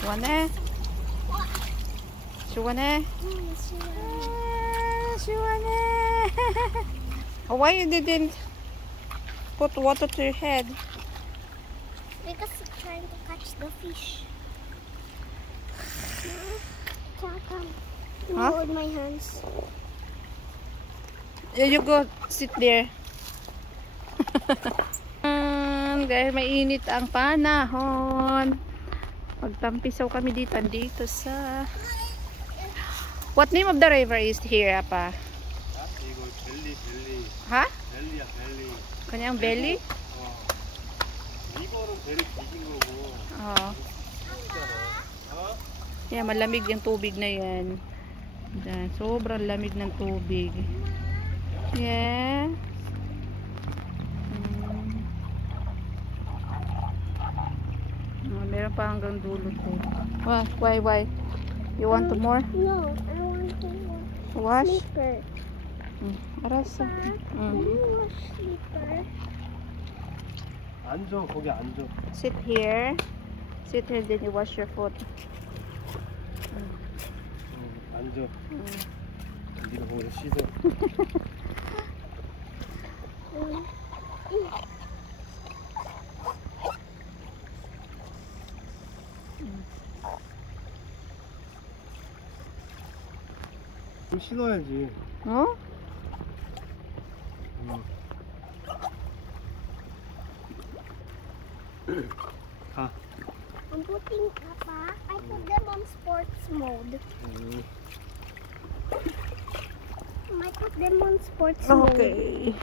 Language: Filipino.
시원해? 시원해? 시원해. Why you didn't put water to your head? Because I'm trying to catch the fish. Come. Huh? Hold my hands. You go sit there. Dahil mainit ang panahon. Magtampisaw kami dito sa... What name of the river is here, Apa? 이거 벨리. Ha? 벨리야, 벨리. Kanyang belly? 이거는 벨리 비긴 거고. Oo. Yeah, malamig yung tubig na yan. Diyan, sobrang lamig ng tubig. Yeah. Meron pa hanggang dulo ko. Why? You want to more? No, I want to Wash? slipper. Arasa. Can you wash slipper? 앉아, 거기 앉아. Sit here, then you wash your foot. 앉아. 네가 거기서 씻어. 좀 신어야지. Oh? 가. I'm putting Papa. I put them on sports mode. I put them on sports mode. Okay.